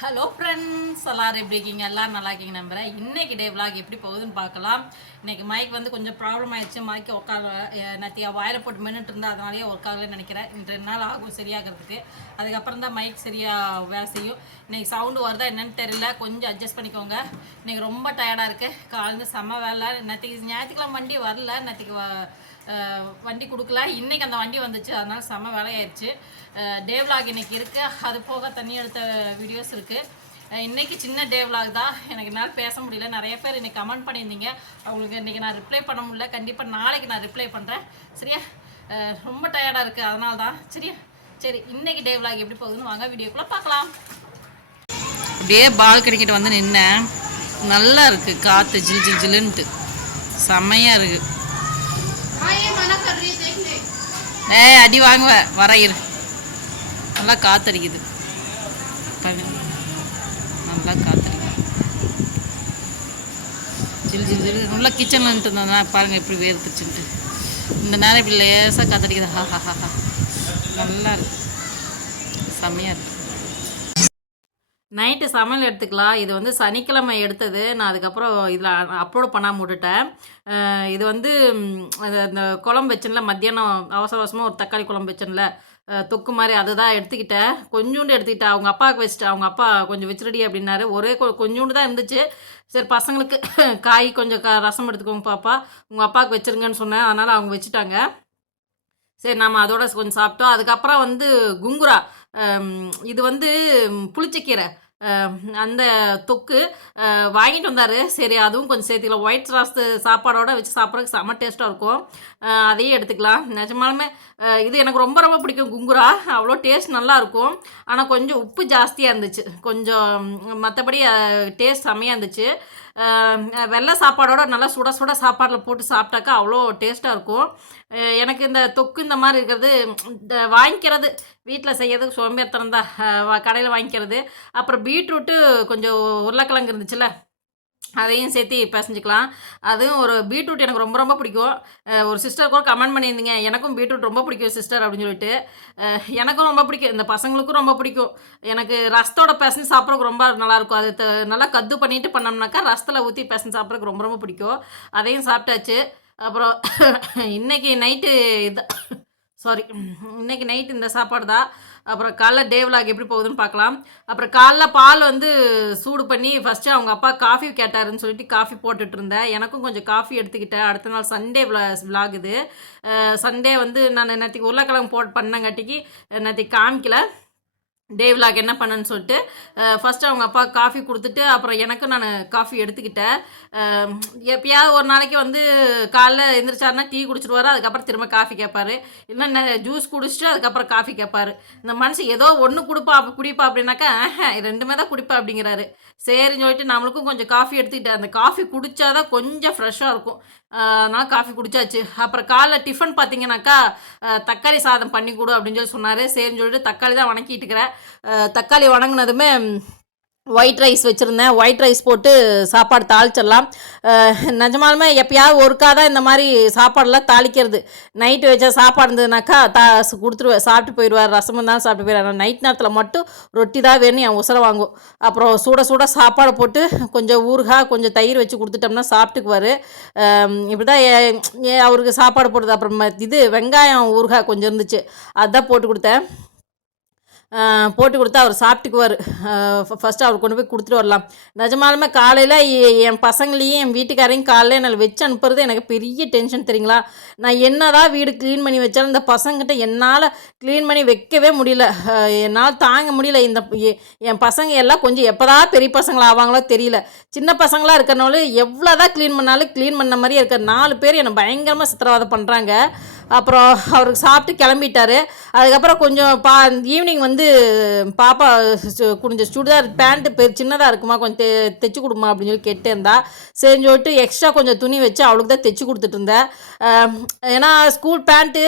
Hello friends எல்லாரும் எப்படி இருக்கீங்க? எல்லாரும் நல்லா இருக்கீங்க நம்புறேன். இன்னைக்கு டே விளாக் எப்படி போகுதுன்னு பார்க்கலாம். இன்னைக்கு மைக் வந்து கொஞ்சம் ப்ராப்ளம் ஆயிடுச்சு. மைக்கு உட்கார நத்தியா வாயில் போட்டு மின்னுட்டு இருந்தால் அதனாலேயே ஒர்க் ஆகலன்னு நினைக்கிறேன். ரெண்டு நாள் ஆகும் சரியாகிறதுக்கு. அதுக்கப்புறம் தான் மைக் சரியாக வேலை செய்யும். இன்னைக்கு சவுண்டு வருதா என்னன்னு தெரியல. கொஞ்சம் அட்ஜஸ்ட் பண்ணிக்கோங்க. இன்னைக்கு ரொம்ப டயர்டாக இருக்குது காலேருந்து செம்ம வேலை. நேற்றுக்கு ஞாயிற்றுக்கிழமை வண்டி வரல. நேற்றுக்கு வண்டி கொடுக்கல. இன்றைக்கி அந்த வண்டி வந்துச்சு. அதனால் செம்ம வேலையாயிருச்சு. டே விலாக் இன்றைக்கி இருக்குது அது போக தண்ணி எடுத்த வீடியோஸ் இருக்குது இன்றைக்கி சின்ன டே விலாக் தான். எனக்கு என்னால் பேச முடியல. நிறைய பேர் இன்றைக்கி கமெண்ட் பண்ணியிருந்தீங்க. அவங்களுக்கு இன்றைக்கி நான் ரிப்ளை பண்ண முடியல. கண்டிப்பாக நாளைக்கு நான் ரிப்ளை பண்ணுறேன் சரியா? ரொம்ப டயர்டாக இருக்குது அதனால தான். சரியா? சரி இன்னைக்கு டே விலாக் எப்படி போகுதுன்னு வாங்க. வீடியோக்குள்ளே பார்க்கலாம். அப்படியே பால்கனிக்கிட்ட வந்து நின்னேன். நல்லா இருக்குது காற்று ஜில் ஜில் ஜில்லுன்ட்டு செம்மையாக இருக்குது ஏய் அடி வாங்குவ. வர நல்லா காத்தடிக்குது. நல்லா காத்தடிக்குது. ஜில் ஜில் ஜில். நல்லா கிச்சனில் இருந்ததுனா பாருங்கள் எப்படி வேர்த்துச்சுன்ட்டு. இந்த நேரம் இப்படி லேசாக காத்தடிக்குது. ஹா ஹா ஹா ஹா. நல்லா இருக்கு. செம்மையாக இருக்குது நைட்டு சமையல் எடுத்துக்கலாம். இது வந்து சனிக்கிழமை எடுத்தது. நான் அதுக்கப்புறம் இதில் அப்லோட் பண்ணாமல் விட்டுட்டேன். இது வந்து அது அந்த குழம்பு வச்சேன்ல மத்தியானம் அவசர அவசரமாக ஒரு தக்காளி குழம்பு வச்சேன்ல. தொக்கு மாதிரி அதை தான் எடுத்துக்கிட்டேன். கொஞ்சோண்டு எடுத்துக்கிட்டேன். அவங்க அப்பாவுக்கு வச்சுட்டேன். அவங்க அப்பா கொஞ்சம் வச்சிருடி அப்படின்னாரு. ஒரே கொஞ்சோண்டு தான் இருந்துச்சு. சரி பசங்களுக்கு காய் கொஞ்சம் க ரசம் எடுத்துக்கோங்க பாப்பா. உங்கள் அப்பாவுக்கு வச்சிருங்கன்னு சொன்னேன். அதனால் அவங்க வச்சுட்டாங்க. சரி நாம் அதோட கொஞ்சம் சாப்பிட்டோம். அதுக்கப்புறம் வந்து குங்குரா. இது வந்து புளிச்சக்கீரை. அந்த தொக்கு வாங்கிட்டு வந்தார். சரி அதுவும் கொஞ்சம் சேர்த்துக்கலாம். ஒயிட் சாஸ் சாப்பாடோட வச்சு சாப்பிட்றதுக்கு செம்ம டேஸ்ட்டாக இருக்கும். அதையும் எடுத்துக்கலாம். நிஜமாலுமே இது எனக்கு ரொம்ப ரொம்ப பிடிக்கும் குங்குரா. அவ்வளோ டேஸ்ட் நல்லாயிருக்கும் ஆனால் கொஞ்சம் உப்பு ஜாஸ்தியாக இருந்துச்சு. கொஞ்சம் மற்றபடி டேஸ்ட் செம்மையாக இருந்துச்சு. வெள்ளை சாப்பாடோட நல்லா சுட சுட சாப்பாடில் போட்டு சாப்பிட்டாக்கா அவ்வளோ டேஸ்ட்டாக இருக்கும். எனக்கு இந்த தொக்கு இந்த மாதிரி இருக்கிறது இந்த வாங்கிக்கிறது வீட்டில் செய்யறதுக்கு சோம்பேறித்தனம் தான் கடையில் வாங்கிக்கிறது. அப்புறம் பீட்ரூட்டு கொஞ்சம் உருளைக்கிழங்கு இருந்துச்சுல்ல அதையும் சேர்த்து பிசைஞ்சிக்கலாம். அதுவும் ஒரு பீட்ரூட் எனக்கு ரொம்ப ரொம்ப பிடிக்கும். ஒரு சிஸ்டர் கூட கமெண்ட் பண்ணியிருந்தீங்க. எனக்கும் பீட்ரூட் ரொம்ப பிடிக்கும் சிஸ்டர் அப்படின்னு சொல்லிட்டு. எனக்கும் ரொம்ப பிடிக்கும். இந்த பசங்களுக்கும் ரொம்ப பிடிக்கும். எனக்கு ரசத்தோட பிசைஞ்சு சாப்பிட்றதுக்கு ரொம்ப நல்லாயிருக்கும். அது த- நல்லா கத்து பண்ணிட்டு பண்ணோம்னாக்கா ரசத்தில் ஊற்றி பிசைஞ்சு சாப்பிட்றதுக்கு ரொம்ப ரொம்ப பிடிக்கும். அதையும் சாப்பிட்டாச்சு. அப்புறம் இன்றைக்கி நைட்டு இது சாரி இன்றைக்கி நைட் இந்த சாப்பாடு தான் அப்புறம் காலைல டே vlog எப்படி போகுதுன்னு பார்க்கலாம். அப்புறம் காலைல பால் வந்து சூடு பண்ணி ஃபஸ்ட்டு அவங்க அப்பா காஃபி கேட்டாருன்னு சொல்லிட்டு காஃபி போட்டுட்டு இருந்தேன். எனக்கும் கொஞ்சம் காஃபி எடுத்துக்கிட்டேன். அடுத்த நாள் சண்டே vlog இது. சண்டே வந்து நான் நேற்றுக்கு உருளைக்கிழங்கு போட்டு பண்ணங்காட்டிக்கு நேற்றுக்கு காமிக்கல. டே vlog என்ன பண்ணேன்னு சொல்லிட்டு ஃபஸ்ட்டு அவங்க அப்பா காஃபி கொடுத்துட்டு அப்புறம் எனக்கு நான் காஃபி எடுத்துக்கிட்டேன். எப்பயாவது ஒரு நாளைக்கு வந்து காலைல எழுந்திரிச்சாருன்னா டீ குடிச்சிடுவார் அதுக்கப்புறம் திரும்ப காஃபி கேட்பாரு இல்லைன்னா ஜூஸ் குடிச்சிட்டு அதுக்கப்புறம் காஃபி கேட்பாரு இந்த மனுஷன் ஏதோ ஒன்று கொடுப்பா அப்போ குடிப்பா அப்படின்னாக்கா ரெண்டுமே தான் குடிப்பா அப்படிங்கிறாரு. சரின்னு சொல்லிட்டு நம்மளுக்கும் கொஞ்சம் காஃபி எடுத்துக்கிட்டேன். அந்த காஃபி குடித்தாதான் கொஞ்சம் ஃப்ரெஷ்ஷாக இருக்கும். நான் காஃபி குடிச்சாச்சு. அப்புறம் காலைல டிஃபன் பார்த்தீங்கன்னாக்கா தக்காளி சாதம் பண்ணி கொடு அப்படின்னு சொல்லி சொன்னார். சரின்னு சொல்லிட்டு தக்காளி தான் வணக்கிட்டு இருக்கிறேன். தக்காளி வணங்கினதுமே ஒயிட் ரைஸ் வச்சுருந்தேன். ஒயிட் ரைஸ் போட்டு சாப்பாடு தாளிச்சிடலாம். நிஜமாலுமே எப்பயாவது ஒருக்கா தான் இந்த மாதிரி சாப்பாடெல்லாம் தாளிக்கிறது. நைட்டு வச்ச சாப்பாடு இருந்ததுனாக்கா தா கொடுத்துருவேன். சாப்பிட்டு போயிடுவார். ரசமும் தான் சாப்பிட்டு போயிடுவார். நைட் நேரத்தில் மட்டும் ரொட்டி தான் வேணும். என் உசரை வாங்கும். அப்புறம் சூட சூட சாப்பாடு போட்டு கொஞ்சம் ஊறுகாய் கொஞ்சம் தயிர் வச்சு கொடுத்துட்டோம்னா சாப்பிட்டுக்குவார். இப்படி தான் அவருக்கு சாப்பாடு போடுறது அப்புறம் இது வெங்காயம் ஊறுகாய் கொஞ்சம் இருந்துச்சு. அதான் போட்டு கொடுத்தேன். போட்டு கொடுத்தா அவர் சாப்பிட்டுக்குவார். ஃபஸ்ட்டு அவர் கொண்டு போய் கொடுத்துட்டு வரலாம். நிஜமாலுமே காலையில் என் பசங்களையும் என் வீட்டுக்காரையும் காலையில் என்னால் வச்சு அனுப்புறது எனக்கு பெரிய டென்ஷன் தெரியுங்களா? நான் என்னதான் வீடு க்ளீன் பண்ணி வச்சாலும் இந்த பசங்கிட்ட என்னால் க்ளீன் பண்ணி வைக்கவே முடியல. என்னால் தாங்க முடியல. இந்த எ- என் பசங்க எல்லாம் கொஞ்சம் எப்போதா பெரிய பசங்களாக ஆவாங்களோ தெரியல. சின்ன பசங்களாக இருக்கிறனால எவ்வளோதான் க்ளீன் பண்ணாலும் க்ளீன் பண்ண மாதிரியே இருக்க. நாலு பேர் என்னை பயங்கரமாக சித்திரவதை பண்ணுறாங்க அப்புறம் அவருக்கு சாப்பிட்டு கிளம்பிட்டாரு. அதுக்கப்புறம் கொஞ்சம் பா ஈவினிங் வந்து பாப்பா சு- கொஞ்சம் சுடிதார் பேண்ட்டு பெரு சின்னதாக இருக்குமா கொஞ்சம் தெ தைச்சி கொடுமா அப்படின்னு சொல்லி கேட்டே இருந்தா சரின்னு சொல்லிட்டு எக்ஸ்ட்ரா கொஞ்சம் துணி வச்சு அவளுக்கு தான் தைச்சி கொடுத்துட்டு இருந்தேன். ஏன்னா ஸ்கூல் பேண்ட்டு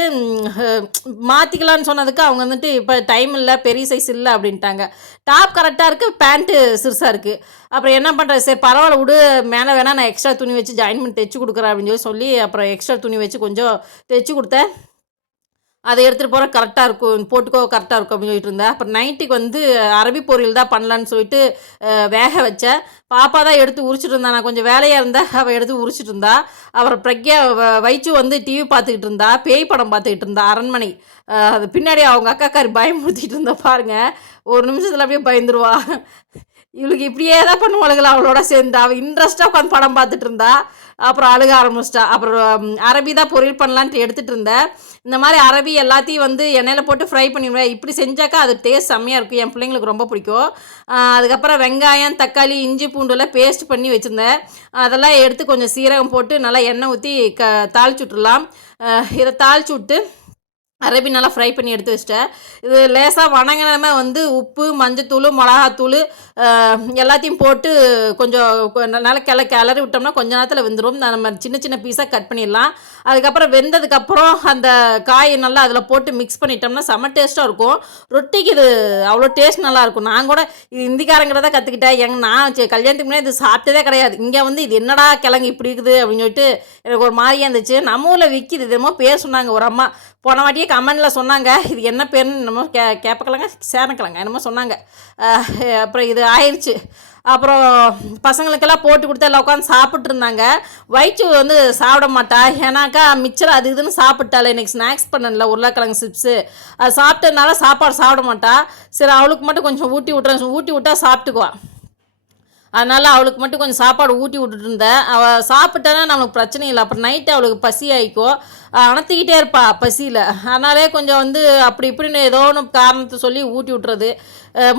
மாற்றிக்கலான்னு சொன்னதுக்கு அவங்க வந்துட்டு இப்போ டைம் இல்லை பெரிய சைஸ் இல்லை அப்படின்ட்டாங்க. டாப் கரெக்டாக இருக்குது பேண்ட்டு சிறுசாக இருக்குது அப்புறம் என்ன பண்ணுறது சரி பரவாயில்ல விடு மேலே வேணால் நான் எக்ஸ்ட்ரா துணி வச்சு ஜாயின் பண்ணி தைச்சி கொடுக்குறேன் அப்படின்னு சொல்லி சொல்லி அப்புறம் எக்ஸ்ட்ரா துணி வச்சு கொஞ்சம் தைச்சி கொடுத்தேன். அதை எடுத்துகிட்டு போகிற கரெக்டாக இருக்கும் போட்டுக்கோ கரெக்டாக இருக்கும் அப்படின்னு சொல்லிட்டு இருந்தேன் அப்புறம் நைட்டுக்கு வந்து அரபி பொரியல் தான் பண்ணலான்னு சொல்லிட்டு வேக வச்சேன் பாப்பா தான் எடுத்து உரிச்சிட்டு இருந்தா. நான் கொஞ்சம் வேலையாக இருந்தால் அவள் எடுத்து உரிச்சிட்டு இருந்தா. அப்புறம் பிரக்யா வ- வைச்சு வந்து டிவி பார்த்துக்கிட்டு இருந்தா. பேய் படம் பார்த்துக்கிட்டு இருந்தா அரண்மனை. அது பின்னாடி அவங்க அக்காக்காரி பயமுறுத்திட்டு இருந்தா பாருங்கள் ஒரு நிமிஷத்தில் அப்படியே பயந்துருவா. இவளுக்கு இப்படியே தான் பண்ணுவாளுங்களா அவளோட சேர்ந்து அவள் இன்ட்ரெஸ்ட்டாக உட்காந்து படம் பார்த்துட்டு இருந்தா. அப்புறம் அழுக ஆரம்பிச்சிட்டா. அப்புறம் அரபி தான் பொரியல் பண்ணலான்ட்டு எடுத்துகிட்டு இருந்தேன் இந்த மாதிரி அரபி எல்லாத்தையும் வந்து எண்ணெயில் போட்டு ஃப்ரை பண்ணிடுவேன். இப்படி செஞ்சாக்கா அது டேஸ்ட் செம்மையாக இருக்கும். என் பிள்ளைங்களுக்கு ரொம்ப பிடிக்கும். அதுக்கப்புறம் வெங்காயம் தக்காளி இஞ்சி பூண்டுலாம் பேஸ்ட் பண்ணி வச்சுருந்தேன். அதெல்லாம் எடுத்து கொஞ்சம் சீரகம் போட்டு நல்லா எண்ணெய் ஊற்றி க தாளிச்சு விட்ருலாம் இதை தாளிச்சு விட்டு அரபி நல்லா ஃப்ரை பண்ணி எடுத்து வச்சிட்டேன். இது லேசாக வணங்கினமே வந்து உப்பு மஞ்சத்தூள் மிளகாத்தூள் எல்லாத்தையும் போட்டு கொஞ்சம் நல்லா கிள கிளறி விட்டோம்னா கொஞ்ச நேரத்தில் வெந்துடும் நம்ம சின்ன சின்ன பீஸாக கட் பண்ணிடலாம். அதுக்கப்புறம் வெந்ததுக்கப்புறம் அந்த காயை நல்லா அதில் போட்டு மிக்ஸ் பண்ணிட்டோம்னா செம்ம டேஸ்ட்டாக இருக்கும். ரொட்டிக்கு இது அவ்வளோ டேஸ்ட் நல்லா இருக்கும். நான் கூட இது இந்திக்காரங்கிறத கற்றுக்கிட்டேன் எங்க நான் கல்யாணத்துக்கு முன்னாடி இது சாப்பிட்டதே கிடையாது. இங்கே வந்து இது என்னடா கிழங்கு இப்படி இருக்குது அப்படின்னு சொல்லிட்டு எனக்கு ஒரு மாதிரியாக இருந்துச்சு. நம்ம ஊரில் விற்கிது இது என்னமோ பேர் சொன்னாங்க ஒரு அம்மா. போன வாட்டியே கமெண்டில் சொன்னாங்க. இது என்ன பேருன்னு என்னமோ கே கேப்பக்கிழங்க சேனக்கிழங்க என்னமோ சொன்னாங்க. அப்புறம் இது ஆயிடுச்சு அப்புறம் பசங்களுக்கெல்லாம் போட்டு கொடுத்து எல்லாம் உட்காந்து சாப்பிட்டு இருந்தாங்க வயிற்று வந்து சாப்பிட மாட்டா. ஏன்னாக்கா மிச்சர் அது இதுன்னு சாப்பிட்டால இன்னைக்கு ஸ்நாக்ஸ் பண்ணல உருளைக்கிழங்கு சிப்ஸு அது சாப்பிட்டதுனால சாப்பாடு சாப்பிட மாட்டா. சரி அவளுக்கு மட்டும் கொஞ்சம் ஊட்டி விட்றேன் ஊட்டி விட்டா சாப்பிட்டுக்குவா. அதனால் அவளுக்கு மட்டும் கொஞ்சம் சாப்பாடு ஊட்டி விட்டுட்டு இருந்தேன். அவள் சாப்பிட்டானா நம்மளுக்கு பிரச்சனை இல்லை. அப்புறம் நைட்டு அவளுக்கு பசி ஆயிக்கும் அணத்திக்கிட்டே இருப்பா பசியில். அதனாலே கொஞ்சம் வந்து அப்படி இப்படின்னு ஏதோ ஒன்று காரணத்தை சொல்லி ஊட்டி விட்டுறது.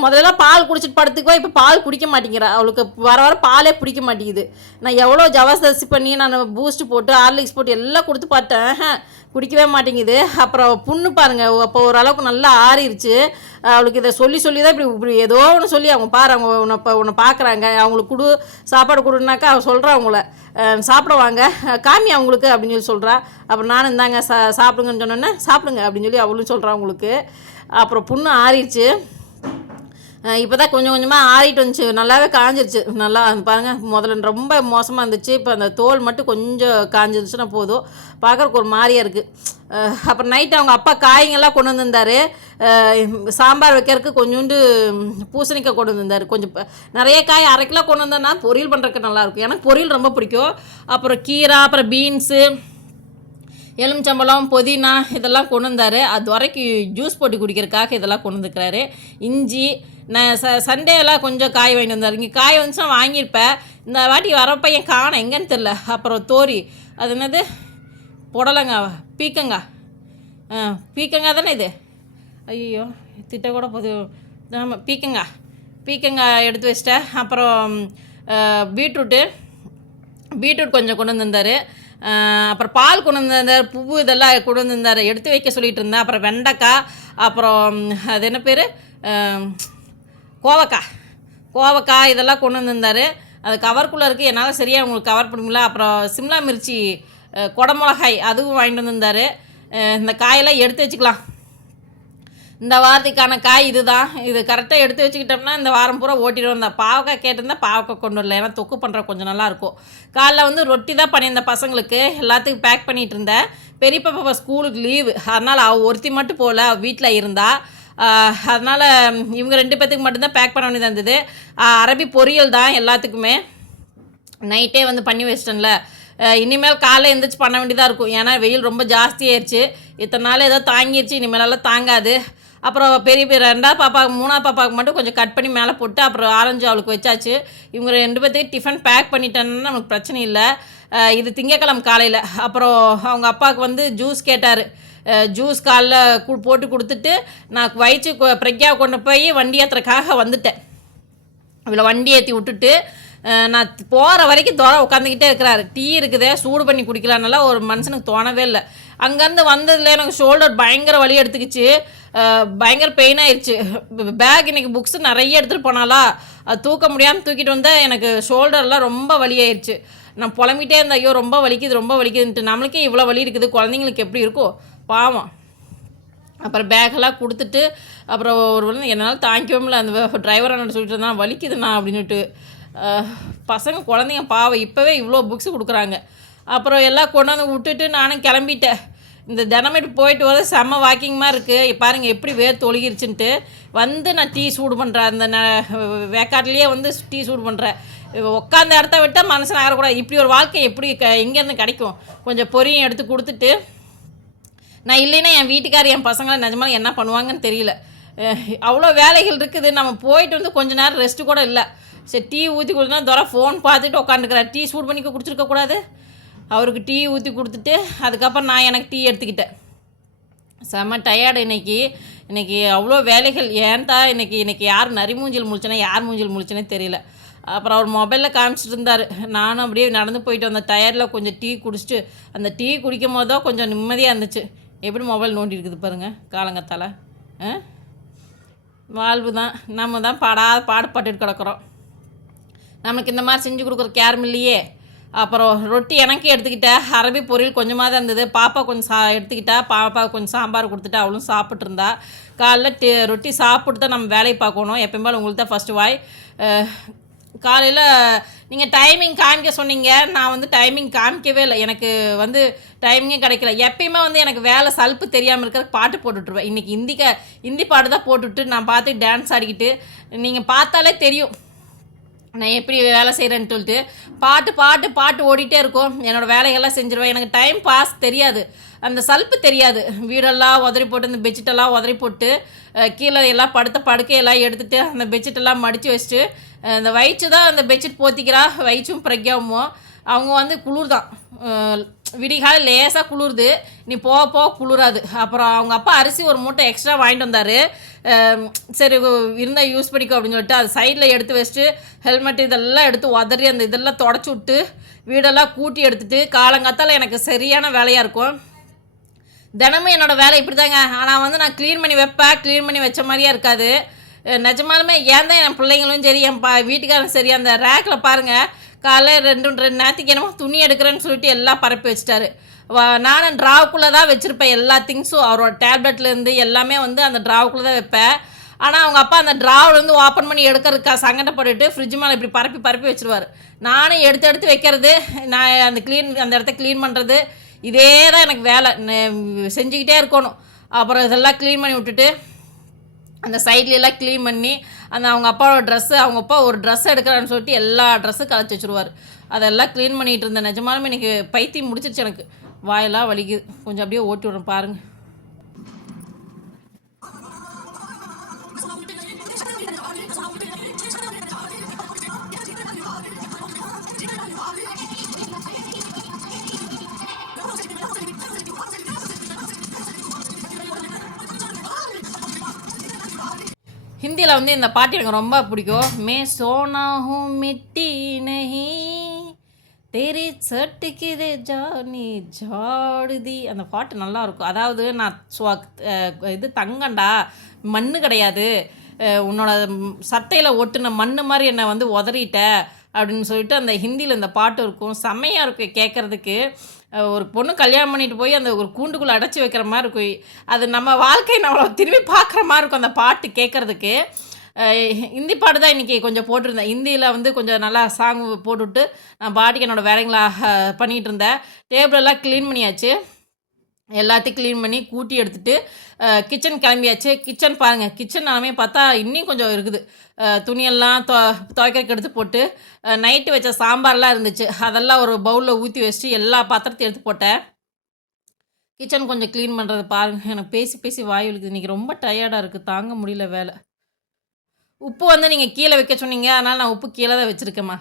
முதல்ல பால் குடிச்சிட்டு படுத்துக்குவா. இப்போ பால் குடிக்க மாட்டேங்கிறா. அவளுக்கு வர வர பாலே பிடிக்க மாட்டேங்குது. நான் எவ்வளோ ஜவசரிசி பண்ணி நான் பூஸ்ட் போட்டு ஹார்லிக்ஸ் போட்டு எல்லாம் கொடுத்து பார்த்தேன். குடிக்கவே மாட்டேங்குது. அப்புறம் புண்ணு பாருங்க. அப்போ ஓரளவுக்கு நல்லா ஆறிடுச்சு அவளுக்கு இதை சொல்லி சொல்லி தான் இப்படி இப்படி ஏதோ ஒன்று சொல்லி அவங்க பாரு அவங்க உன்னை இப்போ உன்னை பார்க்குறாங்க அவங்களுக்கு கொடு சாப்பாடு கொடுனாக்கா அவள் சொல்கிறா அவங்கள சாப்பிடுவாங்க காமி அவங்களுக்கு அப்படின்னு சொல்லி சொல்கிறா அப்புறம் நானும் இந்தாங்க சா சாப்பிடுங்கன்னு சொன்னோன்னே சாப்பிடுங்க அப்படின்னு சொல்லி அவளும் சொல்கிறா அவங்களுக்கு அப்புறம் புண்ணு ஆறிடுச்சு இப்போ தான் கொஞ்சம் கொஞ்சமாக ஆறிட்டு வந்துச்சு. நல்லாவே காஞ்சிருச்சு. நல்லா பாருங்கள் முதல்ல ரொம்ப மோசமாக இருந்துச்சு. இப்போ அந்த தோல் மட்டும் கொஞ்சம் காஞ்சிருந்துச்சுன்னா போதும். பார்க்குறக்கு ஒரு மாதிரியாக இருக்குது அப்புறம் நைட்டு அவங்க அப்பா காய்ங்கெல்லாம் கொண்டு வந்திருந்தார். சாம்பார் வைக்கிறதுக்கு கொஞ்சோண்டு பூசணிக்காய் கொண்டு வந்திருந்தார். கொஞ்சம் நிறைய காய் அரை கிலோ கொண்டு வந்தேன்னா பொரியல் பண்ணுறதுக்கு நல்லாயிருக்கும் எனக்கு பொரியல் ரொம்ப பிடிக்கும். அப்புறம் கீரை அப்புறம் பீன்ஸு எலுமிச்சம்பழம் புதினா இதெல்லாம் கொண்டு வந்தார். அது வரைக்கும் ஜூஸ் போட்டு குடிக்கிறதுக்காக இதெல்லாம் கொண்டு வந்துக்கிறாரு இஞ்சி நான் ச சண்டேலாம் எல்லாம் கொஞ்சம் காய் வாங்கிட்டு வந்தார். இங்கே காய் வந்துச்சுன்னா வாங்கியிருப்பேன். இந்த வாட்டி வரப்ப என் காணும் எங்கேன்னு தெரில அப்புறம் தோரி அது என்னது? புடலங்கா பீக்கங்கா. ஆ பீக்கங்கா தானே இது? ஐயோ திட்ட கூட போது. ஆமாம் பீக்கங்கா. பீக்கங்காய் எடுத்து வச்சிட்டேன். அப்புறம் பீட்ரூட்டு. பீட்ரூட் கொஞ்சம் கொண்டு வந்திருந்தார். அப்புறம் பால் கொண்டு வந்திருந்தார் பூ இதெல்லாம் கொண்டு வந்திருந்தார் எடுத்து வைக்க சொல்லிட்டு இருந்தேன் அப்புறம் வெண்டைக்காய் அப்புறம் அது என்ன பேர்? கோவக்காய். கோவக்காய் இதெல்லாம் கொண்டு வந்திருந்தார். அது கவர்க்குள்ளே இருக்குது என்னால் சரியாக உங்களுக்கு கவர் பண்ணுங்களா அப்புறம் சிம்லா மிர்ச்சி அஹ், குடமிளகாய் அதுவும் வாங்கிட்டு வந்திருந்தார். இந்த காயெல்லாம் எடுத்து வச்சுக்கலாம். இந்த வாரத்துக்கான காய் இதுதான். இது கரெக்டாக எடுத்து வச்சுக்கிட்டோம்னா இந்த வாரம் பூரா ஓட்டிட்டு வந்தேன் பாவக்காய் கேட்டிருந்தா பாவக்காய் கொண்டு வரல. ஏன்னா தொக்கு பண்ணுற கொஞ்சம் நல்லாயிருக்கும் காலைல வந்து ரொட்டி தான் பண்ணியிருந்தேன் பசங்களுக்கு. எல்லாத்துக்கும் பேக் பண்ணிட்டு இருந்தேன். பெரிய பாப்பா ஸ்கூலுக்கு லீவு அதனால் அவள் ஒருத்தி மட்டும் போகல அவள் வீட்டில் இருந்தா. அதனால் இவங்க ரெண்டு பேத்துக்கு மட்டும்தான் பேக் பண்ண வேண்டியதாக இருந்தது. அரபி பொரியல் தான் எல்லாத்துக்குமே. நைட்டே வந்து பண்ணி வச்சிட்டேன்ல. இனிமேல் காலையில் எழுந்திரிச்சு பண்ண வேண்டியதாக இருக்கும். ஏன்னா வெயில் ரொம்ப ஜாஸ்தியாயிருச்சு இத்தனை நாள் ஏதோ தாங்கிருச்சு. இனிமேலெல்லாம் தாங்காது. அப்புறம் பெரிய பெரிய ரெண்டாவது பாப்பாவுக்கு மூணாவது பாப்பாவுக்கு மட்டும் கொஞ்சம் கட் பண்ணி மேலே போட்டு அப்புறம் ஆரஞ்சு அவளுக்கு வச்சாச்சு. இவங்க ரெண்டு பேர்த்தையும் டிஃபன் பேக் பண்ணிட்டேன்னா நமக்கு பிரச்சனை இல்லை. இது திங்கக்கிழமை காலையில். அப்புறம் அவங்க அப்பாவுக்கு வந்து ஜூஸ் கேட்டார். ஜூஸ் காலில் கு போட்டு கொடுத்துட்டு நான் வயிற்று பிரக்யா கொண்டு போய் வண்டி ஏற்றுறக்காக வந்துட்டேன். இவ்வளோ வண்டி ஏற்றி விட்டுட்டு நான் போகிற வரைக்கும் தோற உட்காந்துக்கிட்டே இருக்கிறாரு. டீ இருக்குதே சூடு பண்ணி குடிக்கலான்னால ஒரு மனுஷனுக்கு தோணவே இல்லை. அங்கேருந்து வந்ததுல எனக்கு ஷோல்டர் பயங்கர வலி எடுத்துக்கிச்சு. பயங்கர பெயின் ஆயிடுச்சு பேக் இன்னைக்கு புக்ஸ் நிறைய எடுத்துகிட்டு போனாலா அது தூக்க முடியாமல் தூக்கிட்டு வந்தால் எனக்கு ஷோல்டர்லாம் ரொம்ப வலி ஆயிடுச்சு நான் புலம்பிட்டே இருந்தேன். ஐயோ ரொம்ப வலிக்குது ரொம்ப வலிக்குதுன்ட்டு. நம்மளுக்கே இவ்வளோ வலி இருக்குது. குழந்தைங்களுக்கு எப்படி இருக்கோ? பாவம். அப்புறம் பேக்கெல்லாம் கொடுத்துட்டு அப்புறம் ஒரு என்னால் தாங்கிக்கவே முடியல. அந்த டிரைவர் அண்ணன் சொல்லிட்டு இருந்தான் வலிக்குதுண்ணா அப்படின்னுட்டு. பசங்க குழந்தைங்க பாவம். இப்போவே இவ்வளோ புக்ஸ் கொடுக்குறாங்க. அப்புறம் எல்லாம் கொண்டாந்து விட்டுட்டு நானும் கிளம்பிட்டேன். இந்த தினமேட்டு போயிட்டு வர செம்ம வாக்கிங் மாதிரி இருக்குது பாருங்கள் எப்படி வேர்த்து ஒழுகிருச்சுன்ட்டு. வந்து நான் டீ சூடு பண்ணுறேன் அந்த ந- வேக்காட்லேயே வந்து டீ சூடு பண்ணுறேன் உட்காந்த இடத்த விட்டால் மனசு நகரக்கூடாது இப்படி ஒரு வாழ்க்கை எப்படி க எங்கேருந்து கிடைக்கும்? கொஞ்சம் பொரியும் எடுத்து கொடுத்துட்டு நான் இல்லைன்னா என் வீட்டுக்கார் என் பசங்களை நிஜமாக என்ன பண்ணுவாங்கன்னு தெரியல. அவ்வளோ வேலைகள் இருக்குது. நம்ம போயிட்டு வந்து கொஞ்ச நேரம் ரெஸ்ட்டு கூட இல்லை. சரி டீ ஊற்றி கொடுத்தா தோற ஃபோன் பார்த்துட்டு உட்காந்துக்கிறார் டீ சூடு பண்ணி குடிச்சிருக்க கூடாது? அவருக்கு டீ ஊற்றி கொடுத்துட்டு அதுக்கப்புறம் நான் எனக்கு டீ எடுத்துக்கிட்டேன். செம்ம டயர்டு இன்னைக்கு. இன்றைக்கி அவ்வளோ வேலைகள். ஏன்டா இன்றைக்கி இன்னைக்கு யார் நரி முழிச்சனா யார் மூஞ்சல் முழிச்சனே தெரியல. அப்புறம் அவர் மொபைலில் காமிச்சிட்டு இருந்தார். நானும் அப்படியே நடந்து போயிட்டு வந்த டயர்டில் கொஞ்சம் டீ குடிச்சிட்டு அந்த டீ குடிக்கும் போது தான் கொஞ்சம் நிம்மதியாக இருந்துச்சு. எப்படி மொபைல் நோண்டி இருக்குது பாருங்கள் காலங்கத்தால். ஆ? வாழ்வு தான். நம்ம தான் பாடாத பாடுபட்டுட்டு கிடக்குறோம். நம்மளுக்கு இந்த மாதிரி செஞ்சு கொடுக்குறக்கு யாரும் இல்லையே அப்புறம் ரொட்டி எனக்கு எடுத்துக்கிட்டேன். அரபி பொரியல் கொஞ்சமாக தான் இருந்தது. பாப்பா கொஞ்சம் சா எடுத்துக்கிட்டா. பாப்பா கொஞ்சம் சாம்பார் கொடுத்துட்டு அவளும் சாப்பிட்ருந்தா காலைல டி ரொட்டி சாப்பிட்டு தான் நம்ம வேலையை பார்க்கணும். எப்பயும் போல உங்களுக்கு தான் ஃபஸ்ட்டு வாய் காலையில் நீங்கள் டைமிங் காமிக்க சொன்னீங்க. நான் வந்து டைமிங் காமிக்கவே இல்லை. எனக்கு வந்து டைமிங்கே கிடைக்கல. எப்பயுமே வந்து எனக்கு வேலை சல்ப்பு தெரியாமல் இருக்கிற பாட்டு போட்டுட்ருவேன் இன்றைக்கி இந்திக்க இந்தி பாட்டு தான் போட்டுவிட்டு நான் பார்த்து டான்ஸ் ஆடிக்கிட்டு நீங்கள் பார்த்தாலே தெரியும். நான் எப்படி வேலை செய்கிறேன்னு சொல்லிட்டு பாட்டு பாட்டு பாட்டு ஓடிட்டே இருக்கும். என்னோடய வேலைகள்லாம் செஞ்சுருவேன். எனக்கு டைம் பாஸ் தெரியாது. அந்த சல்ப்பு தெரியாது. வீடெல்லாம் உதறி போட்டு அந்த பெட்ஷீட்டெல்லாம் உதறி போட்டு கீழே எல்லாம் படுத்த படுக்கையெல்லாம் எடுத்துகிட்டு அந்த பெட்ஷீட்டெல்லாம் மடித்து வச்சுட்டு அந்த இந்த வயிற்று தான் அந்த பெட்ஷீட் போத்திக்கிறா. வயிற்றும் பிரக்யாவும். அவங்க வந்து குளிர் தான் விடிகால லேசாக குளிருது. நீ போக போக குளிராது. அப்புறம் அவங்க அப்பா அரிசி ஒரு மூட்டை எக்ஸ்ட்ரா வாங்கிட்டு வந்தார். சரி இருந்தால் யூஸ் பண்ணிக்கோ அப்படின்னு சொல்லிட்டு அது சைடில் எடுத்து வச்சுட்டு ஹெல்மெட் இதெல்லாம் எடுத்து உதறி அந்த இதெல்லாம் தொடச்சி விட்டு வீடெல்லாம் கூட்டி எடுத்துட்டு காலங்காத்தால் எனக்கு சரியான வேலையாக இருக்கும். தினமும் என்னோடய வேலை இப்படி தாங்க ஆனால் வந்து நான் க்ளீன் பண்ணி வைப்பேன் க்ளீன் பண்ணி வச்ச மாதிரியே இருக்காது. நிஜமாலுமே ஏன் தான் என் பிள்ளைங்களும் சரி என் பா வீட்டுக்காரரும் சரி அந்த ரேக்கில் பாருங்கள் காலையில் ரெண்டு ரெண்டு நேரத்துக்கு என்னமோ துணி எடுக்கிறேன்னு சொல்லிட்டு எல்லாம் பரப்பி வச்சிட்டாரு. நானும் ட்ராவுக்குள்ளே தான் வச்சுருப்பேன் எல்லா திங்ஸும் அவரோட டேப்லெட்லேருந்து எல்லாமே வந்து அந்த ட்ராவுக்குள்ளே தான் வைப்பேன். ஆனால் அவங்க அப்பா அந்த ட்ராவிலேருந்து ஓப்பன் பண்ணி எடுக்கிறதுக்கா சங்கடப்பட்டுட்டு ஃப்ரிட்ஜ் மேலே இப்படி பரப்பி பரப்பி வச்சுருவார். நானும் எடுத்து எடுத்து வைக்கிறது நான் அந்த க்ளீன் அந்த இடத்த க்ளீன் பண்ணுறது இதே தான் எனக்கு வேலை. செஞ்சுக்கிட்டே இருக்கணும். அப்புறம் இதெல்லாம் க்ளீன் பண்ணி விட்டுட்டு அந்த சைட்லெல்லாம் க்ளீன் பண்ணி அந்த அவங்க அப்பாவோட ட்ரெஸ்ஸு அவங்க அப்பா ஒரு ட்ரெஸ் எடுக்கிறான்னு சொல்லிட்டு எல்லா ட்ரெஸ்ஸும் கலைச்சி வச்சுருவார். அதெல்லாம் க்ளீன் பண்ணிகிட்டு இருந்தேன். நிஜமாலுமே எனக்கு பைத்தியம் முடிச்சிருச்சு எனக்கு. வாயெல்லாம் வலிக்குது. கொஞ்சம் அப்படியே ஓட்டி விட்றேன் பாருங்கள் ஹிந்தியில் வந்து இந்த பாட்டு எனக்கு ரொம்ப பிடிக்கும். மே சோனா ஹூ மிட்டி நஹி தேரி சட்டுக்கிற ஜானி ஜாடுதி. அந்த பாட்டு நல்லாயிருக்கும் அதாவது நான் சுவா இது தங்கண்டா மண்ணு கிடையாது. உன்னோட சட்டையில் ஒட்டுன மண்ணு மாதிரி என்னை வந்து உதறிட்ட அப்படின்னு சொல்லிட்டு அந்த ஹிந்தியில் இந்த பாட்டு இருக்கும். செம்மையாக இருக்கும் கேட்குறதுக்கு ஒரு பொண்ணு கல்யாணம் பண்ணிட்டு போய் அந்த ஒரு கூண்டுக்குள்ளே அடைச்சி வைக்கிற மாதிரி இருக்கும். அது நம்ம வாழ்க்கை நம்மளை திரும்பி பார்க்குற மாதிரி இருக்கும் அந்த பாட்டு கேட்குறதுக்கு. ஹிந்தி பாட்டு தான் இன்றைக்கி கொஞ்சம் போட்டிருந்தேன். ஹிந்தியில் வந்து கொஞ்சம் நல்லா சாங் போட்டுவிட்டு நான் பாட்டுக்கு என்னோடய வேலைங்களாக பண்ணிகிட்டு இருந்தேன். டேபிள் எல்லாம் க்ளீன் பண்ணியாச்சு. எல்லாத்தையும் க்ளீன் பண்ணி கூட்டி எடுத்துகிட்டு கிச்சன் கிளம்பியாச்சு. கிச்சன் பாருங்கள் கிச்சன் எல்லாமே பார்த்தா இன்னும் கொஞ்சம் இருக்குது. துணியெல்லாம் துவ துவைக்கிறதுக்கு எடுத்து போட்டு நைட்டு வச்ச சாம்பார்லாம் இருந்துச்சு. அதெல்லாம் ஒரு பவுலில் ஊற்றி வச்சுட்டு எல்லா பாத்திரத்தையும் எடுத்து போட்டேன். கிச்சன் கொஞ்சம் க்ளீன் பண்ணுறது பாருங்கள் எனக்கு பேசி பேசி வாய் விழுக்குது இன்றைக்கி ரொம்ப டயர்டாக இருக்குது தாங்க முடியல வேலை. உப்பு வந்து நீங்கள் கீழே வைக்க சொன்னீங்க. அதனால் நான் உப்பு கீழே தான் வச்சுருக்கேம்மா.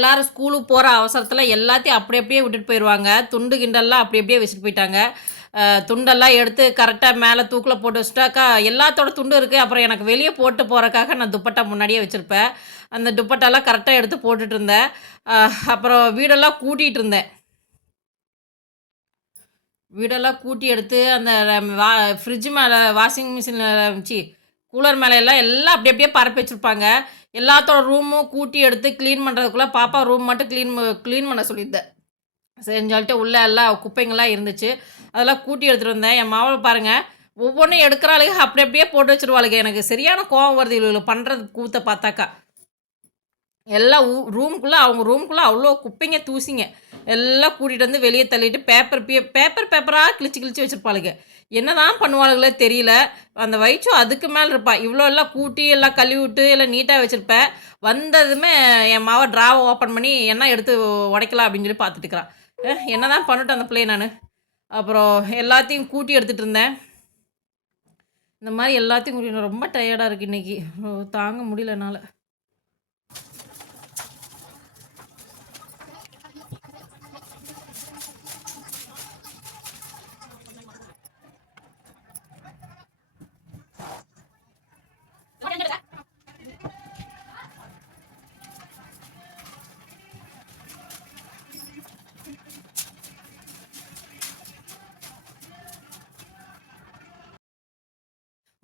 எல்லாரும் ஸ்கூலுக்கு போகிற அவசரத்தில் எல்லாத்தையும் அப்படி அப்படியே விட்டுட்டு போயிடுவாங்க துண்டு கிண்டெல்லாம் அப்படி அப்படியே வச்சுட்டு போயிட்டாங்க. துண்டெல்லாம் எடுத்து கரெக்டாக மேலே தூக்கில் போட்டு வச்சுட்டாக்கா எல்லாத்தோட துண்டு இருக்குது அப்புறம் எனக்கு வெளியே போட்டு போகிறக்காக நான் துப்பட்டா முன்னாடியே வச்சுருப்பேன். அந்த துப்பட்டாலாம் கரெக்டாக எடுத்து போட்டுட்டு இருந்தேன். அப்புறம் வீடெல்லாம் கூட்டிகிட்டு இருந்தேன். வீடெல்லாம் கூட்டி எடுத்து அந்த வா ஃப்ரிட்ஜ் மேலே வாஷிங் மிஷினில் வச்சு கூலர் மேலே எல்லாம் எல்லாம் அப்படி அப்படியே பரப்பி வச்சுருப்பாங்க. எல்லாத்தோட ரூமும் கூட்டி எடுத்து க்ளீன் பண்ணுறதுக்குள்ளே பாப்பா ரூம் மட்டும் க்ளீன் க்ளீன் பண்ண சொல்லியிருந்தேன் சரின்னு சொல்லிட்டு உள்ளே எல்லாம் குப்பைங்கள்லாம் இருந்துச்சு. அதெல்லாம் கூட்டி எடுத்துகிட்டு வந்தேன். என் மாவளை பாருங்கள் ஒவ்வொன்றும் எடுக்கிறாளுங்க அப்படி அப்படியே போட்டு வச்சுருவாளுங்க எனக்கு சரியான கோவம் வருது. இவளுக்கு பண்ணுறது கூத்த பார்த்தாக்கா. எல்லாம் ரூம்குள்ளே அவங்க ரூம்குள்ளே அவ்வளோ குப்பைங்க தூசிங்க. எல்லாம் கூட்டிகிட்டு வந்து வெளியே தள்ளிட்டு பேப்பர் பே பேப்பர் பேப்பராக கிழிச்சு கிழிச்சு வச்சுருப்பாளுங்க என்னதான் பண்ணுவாளுகளோ பண்ணுவாளுங்களே தெரியல. அந்த வயிற்றும் அதுக்கு மேலே இருப்பா. இவ்வளோ எல்லாம் கூட்டி எல்லாம் கழுவி விட்டு எல்லாம் நீட்டாக வச்சுருப்பேன் வந்ததுமே என் மாவை ட்ராவை ஓப்பன் பண்ணி என்ன எடுத்து உடைக்கலாம்? அப்படின்னு சொல்லி பார்த்துட்டு இருக்கிறான் என்ன தான் பண்ணிட்டேன் அந்த பிள்ளைய நான்? அப்புறம் எல்லாத்தையும் கூட்டி எடுத்துகிட்டு இருந்தேன். இந்த மாதிரி எல்லாத்தையும் கூட்டி ரொம்ப டயர்டாக இருக்குது இன்றைக்கி தாங்க முடியல என்னால்.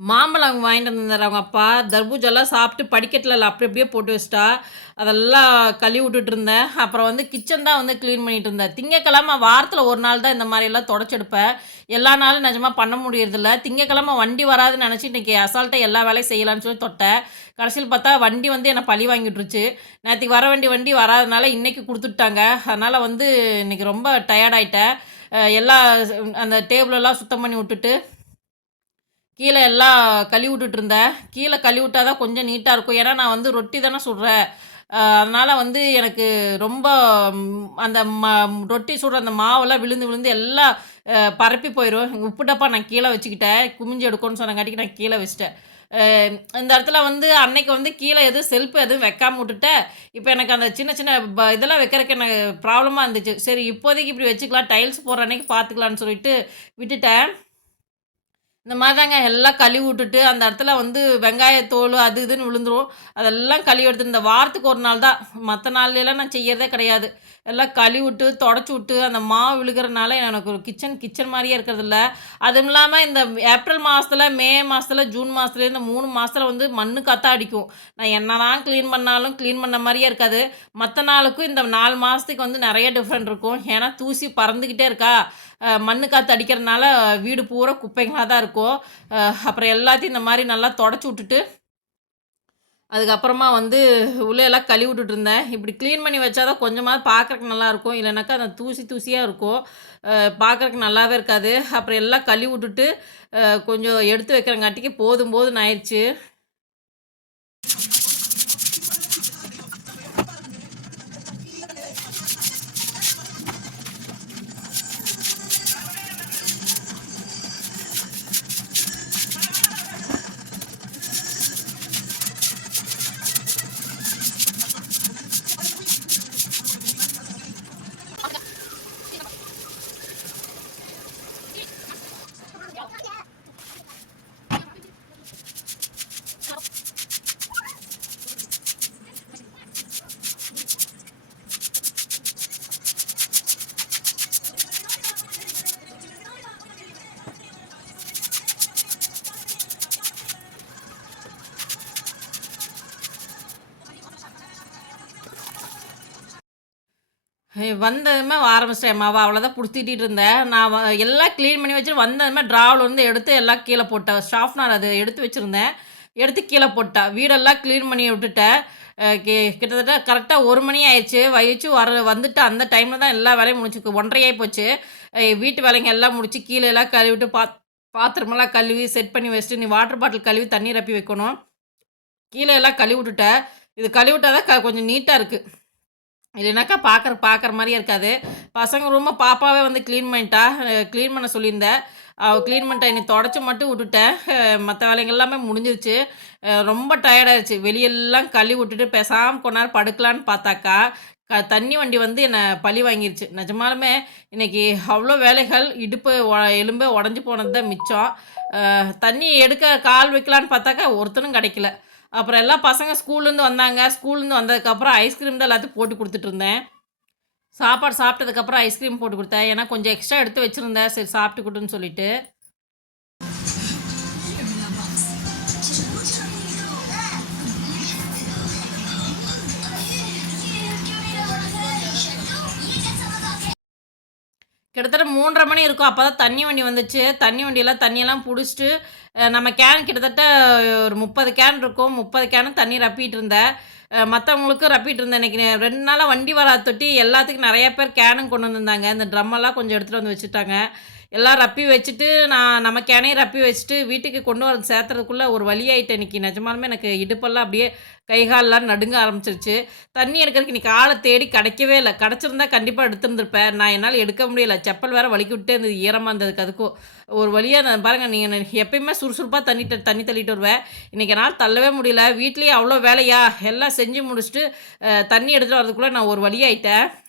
மாம்பழம் அவங்க வாங்கிட்டு வந்திருந்தார். அவங்க அப்பா தர்பூஜெல்லாம் சாப்பிட்டு படிக்கட்டில் அப்படி அப்படியே போட்டு வச்சிட்டா. அதெல்லாம் கழுவி விட்டுட்டு இருந்தேன். அப்புறம் வந்து கிச்சன் தான் வந்து க்ளீன் பண்ணிட்டு இருந்தேன். திங்கக்கிழமை வாரத்தில் ஒரு நாள் தான் இந்த மாதிரியெல்லாம் தொடச்செடுப்பேன் எல்லா நாளும் நிஜமாக பண்ண முடியறதில்ல. திங்கக்கிழமை வண்டி வராதுன்னு நினச்சி இன்றைக்கி அசால்ட்டாக எல்லா வேலையும் செய்யலான்னு சொல்லி தொட்டேன். கடைசியில் பார்த்தா வண்டி வந்து என்னை பழி வாங்கிட்டுருச்சு நேற்றுக்கு வர வேண்டிய வண்டி வராதனால இன்றைக்கி கொடுத்துட்டாங்க. அதனால் வந்து இன்றைக்கி ரொம்ப டயர்டாயிட்டேன் எல்லா அந்த டேபிளெல்லாம் சுத்தம் பண்ணி விட்டுட்டு கீழே எல்லாம் கழுவி விட்டுட்டு இருந்தேன் கீழே கழுவி விட்டால் தான் கொஞ்சம் நீட்டாக இருக்கும். ஏன்னா நான் வந்து ரொட்டி தானே சுடுறேன். அதனால் வந்து எனக்கு ரொம்ப அந்த ம ரொட்டி சுடுற அந்த மாவெல்லாம் விழுந்து விழுந்து எல்லாம் பரப்பி போயிடும் உப்பு டப்பா நான் கீழே வச்சுக்கிட்டேன். குமிஞ்சு எடுக்கணும்னு சொன்னங்காட்டிக்கு நான் கீழே வச்சிட்டேன். இந்த இடத்துல வந்து அன்னைக்கு வந்து கீழே எதுவும் செல்ஃப் எதுவும் வைக்காம விட்டுட்டேன். இப்போ எனக்கு அந்த சின்ன சின்ன ப இதெல்லாம் வைக்கிறதுக்கு எனக்கு ப்ராப்ளமாக இருந்துச்சு. சரி இப்போதைக்கு இப்படி வச்சுக்கலாம். டைல்ஸ் போடுற அன்னைக்கு பார்த்துக்கலான்னு சொல்லிட்டு விட்டுட்டேன். இந்த மாதிரி தாங்க எல்லாம் கழுவி விட்டுட்டு அந்த இடத்துல வந்து வெங்காயத்தோல் அது இதுன்னு விழுந்துரும். அதெல்லாம் கழுவி எடுத்து இந்த வாரத்துக்கு ஒரு நாள் தான் மற்ற நாள்லாம் நான் செய்யறதே கிடையாது. எல்லாம் கழுவி விட்டு தொடச்சி விட்டு அந்த மாவு விழுகிறனால எனக்கு ஒரு கிச்சன் கிச்சன் மாதிரியே இருக்கிறதில்ல. அதுவும் இல்லாமல் இந்த ஏப்ரல் மாதத்தில் மே மாதத்தில் ஜூன் மாதத்துல இந்த மூணு மாதத்தில் வந்து மண்ணு காத்தா அடிக்கும். நான் என்ன தான் க்ளீன் பண்ணாலும் க்ளீன் பண்ண மாதிரியே இருக்காது. மற்ற நாளுக்கும் இந்த நாலு மாதத்துக்கு வந்து நிறைய டிஃப்ரெண்ட் இருக்கும். ஏன்னா தூசி பறந்துக்கிட்டே இருக்கா. மண்ணு காற்று அடிக்கிறதுனால வீடு பூரா குப்பைங்களாக தான் இருக்கும் அப்புறம் எல்லாத்தையும் இந்த மாதிரி நல்லா தொடச்சி விட்டுட்டு அதுக்கப்புறமா வந்து உள்ளே எல்லாம் கழுவி விட்டுட்டு இருந்தேன் இப்படி க்ளீன் பண்ணி வச்சா தான் கொஞ்சமாவது பார்க்குறக்கு நல்லாயிருக்கும். இல்லைனாக்கா அந்த தூசி தூசியாக இருக்கும். பார்க்குறக்கு நல்லாவே இருக்காது. அப்புறம் எல்லாம் கழுவி விட்டுட்டு கொஞ்சம் எடுத்து வைக்கிறங்காட்டிக்கு போதும் போதும் ஆயிடுச்சு. வந்ததுமே ஆரம்பிச்சிட்டேன். மாவா அவ்வளோதான் பிடிச்சிட்டு இருந்தேன் நான் எல்லாம் க்ளீன் பண்ணி வச்சுட்டு வந்ததுமே ட்ராவில் எடுத்து எல்லாம் கீழே போட்டேன் ஷார்ப்னர் அது எடுத்து வச்சுருந்தேன். எடுத்து கீழே போட்டேன் வீடெல்லாம் க்ளீன் பண்ணி விட்டுட்டேன் கிட்டத்தட்ட கரெக்டாக ஒரு மணி ஆயிடுச்சு. வயிச்சு வர வந்துட்டு. அந்த டைமில் தான் எல்லா வேலையும் முடிச்சுக்கு ஒன்றரையாகி போச்சு. வீட்டு வேலைங்க எல்லாம் முடிச்சு கீழே எல்லாம் கழுவிட்டு பா பாத்திரமெல்லாம் கழுவி செட் பண்ணி வச்சுட்டு நீ வாட்டர் பாட்டில் கழுவி தண்ணி ரப்பி வைக்கணும். கீழே எல்லாம் கழுவி விட்டுட்டேன் இது கழுவிட்டால் தான் க கொஞ்சம் நீட்டாக இருக்குது இல்லைனாக்கா பார்க்குற பார்க்குற மாதிரியே இருக்காது. பசங்க ரூமை பாப்பாவே வந்து க்ளீன் பண்ணிட்டா க்ளீன் பண்ண சொல்லியிருந்தேன் க்ளீன் பண்ணிட்டா இன்னைக்கு தொடச்சி மட்டும் விட்டுட்டேன் மற்ற வேலைகள் எல்லாமே முடிஞ்சிருச்சு. ரொம்ப டயர்டாயிருச்சு வெளியெல்லாம் கழுவி விட்டுட்டு பேசாமல் கொண்டாரு நேரம் படுக்கலான்னு பார்த்தாக்கா க தண்ணி வண்டி வந்து என்னை பழி வாங்கிருச்சு. நிஜமாலுமே இன்றைக்கி அவ்வளோ வேலைகள் இடுப்பு எலும்பு எலும்பே உடஞ்சி போனது தான் மிச்சம். தண்ணி எடுக்க கால் வைக்கலான்னு பார்த்தாக்கா ஒருத்தனும் கிடைக்கல. அப்புறம் எல்லாம் பசங்க ஸ்கூல்லேருந்து வந்தாங்க. ஸ்கூல்லேருந்து வந்ததுக்கப்புறம் ஐஸ்கிரீம் தான் எல்லாத்தையும் போட்டு கொடுத்துட்டு இருந்தேன். சாப்பாடு சாப்பிட்டதுக்கப்புறம் ஐஸ்கிரீம் போட்டு கொடுத்தேன். ஏன்னா கொஞ்சம் எக்ஸ்ட்ரா எடுத்து வச்சுருந்தேன். சரி சாப்பிட்டுக்கிட்டுன்னு சொல்லிட்டு. கிட்டத்தட்ட மூன்றரை மணி இருக்கும். அப்போ தான் தண்ணி வண்டி வந்துச்சு. தண்ணி வண்டியெல்லாம் தண்ணியெல்லாம் பிடிச்சிட்டு நம்ம கேன் கிட்டத்தட்ட ஒரு முப்பது கேன் இருக்கும். முப்பது கேனும் தண்ணி ரப்பிட்டு இருந்தேன். மற்றவங்களுக்கும் ரப்பிட்டு இருந்தேன் இன்னைக்கு. ரெண்டு நாளாக வண்டி வராத தொட்டி எல்லாத்துக்கும் நிறைய பேர் கேனும் கொண்டு வந்திருந்தாங்க. இந்த ட்ரம்மெல்லாம் கொஞ்சம் எடுத்துகிட்டு வந்து வச்சுட்டாங்க. எல்லாம் ரப்பி வச்சுட்டு நான் நம்ம கேனையும் ரப்பி வச்சுட்டு வீட்டுக்கு கொண்டு வந்து சேர்த்துறதுக்குள்ளே ஒரு வழியாயிட்டேன் இன்னைக்கு. நிஜமாலுமே எனக்கு இடுப்பெல்லாம் அப்படியே கைகாலெலாம் நடுங்க ஆரம்பிச்சிருச்சு. தண்ணி எடுக்கிறதுக்கு இன்றைக்கி ஆளை தேடி கிடைக்கவே இல்லை. கிடச்சிருந்தா கண்டிப்பாக எடுத்துருந்துருப்பேன் நான் என்னால் எடுக்க முடியல. செப்பல் வேறு வலிக்கி விட்டே இருந்தது. ஈரமாக இருந்ததுக்கு அதுக்கும். ஒரு வழியாக நான் பாருங்கள் நீங்கள் எப்பயுமே சுறுசுறுப்பாக தண்ணி த- தண்ணி தள்ளிட்டு வருவேன் இன்றைக்கி என்னால் தள்ளவே முடியல. வீட்லேயே அவ்வளோ வேலையா? எல்லாம் செஞ்சு முடிச்சுட்டு தண்ணி எடுத்துகிட்டு வரதுக்குள்ளே நான் ஒரு வழியாயிட்டேன்.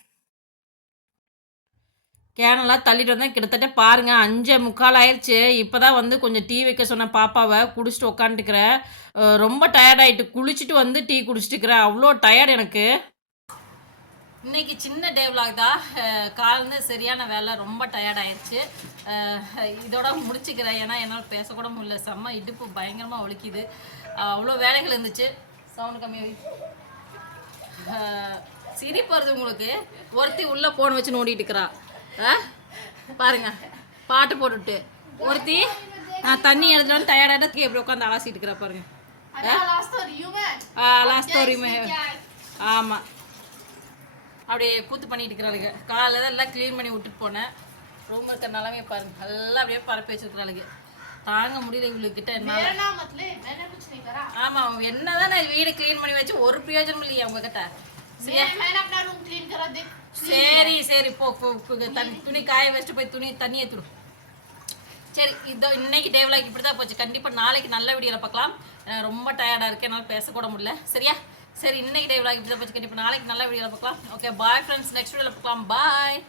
கேனெல்லாம் தள்ளிட்டு வந்தேன். கிட்டத்தட்ட பாருங்க அஞ்சே முக்கால் ஆயிடுச்சு இப்போ தான் வந்து கொஞ்சம் டீ வைக்க சொன்ன பாப்பாவை குடிச்சிட்டு உக்காந்துக்கிறேன் ரொம்ப டயர்டாயிட்டு குளிச்சுட்டு வந்து டீ குடிச்சிட்டுக்கிறேன் அவ்வளோ டயர்ட் எனக்கு. இன்னைக்கு சின்ன டே vlog தான். காலந்து சரியான வேலை ரொம்ப டயர்டாயிடுச்சு இதோட முடிச்சுக்கிறேன். ஏன்னா என்னால் பேசக்கூட முடியல. செம்ம இடுப்பு பயங்கரமாக ஒலிக்குது அவ்வளோ வேலைகள் இருந்துச்சு. சவுண்ட் கம்மி சிரிப்பு வருது உங்களுக்கு. ஒருத்தி உள்ளே போன் வச்சு நோண்டிட்டு இருக்கிறா. பாருங்க. பாட்டு போட்டுட்டு. ஒருத்தி நான் தண்ணி எடுத்துட்டு தயாராக எப்படி உட்காந்து அலாசிட்டு இருக்கிற பாருங்க. லாஸ்ட் வரையுமே ஆமாம் அப்படியே கூத்து பண்ணிட்டு இருக்கிறாளுங்க. காலைல தான் எல்லாம் கிளீன் பண்ணி விட்டுட்டு போனேன். ரூம் இருக்கிற நிலமையை பாருங்க. நல்லா அப்படியே பரப்பி வச்சிருக்கிறாளுங்க. தாங்க முடியல இவளுக்கிட்ட என்ன ஆமாம் என்னதான் நான் வீடு க்ளீன் பண்ணி வச்சு ஒரு பிரயோஜனம் இல்லையா உங்ககிட்ட சரி சரி போ துணி காய வச்சுட்டு போய் துணி தண்ணி ஏற்றுடும் சரி இதோ இன்னைக்கு டே விலாக் இப்படி தான் போச்சு. கண்டிப்பாக நாளைக்கு நல்ல வீடியோவில் பார்க்கலாம். ரொம்ப டயர்டாக இருக்கேன் என்னால் பேசக்கூட முடியல. சரியா? சரி இன்னைக்கு டே விலாக் இப்படி தான் போச்சு. கண்டிப்பாக நாளைக்கு நல்ல வீடியோவில் பார்க்கலாம். ஓகே பாய் ஃப்ரெண்ட்ஸ் நெக்ஸ்ட் வீடியோவில் பார்க்கலாம். பாய்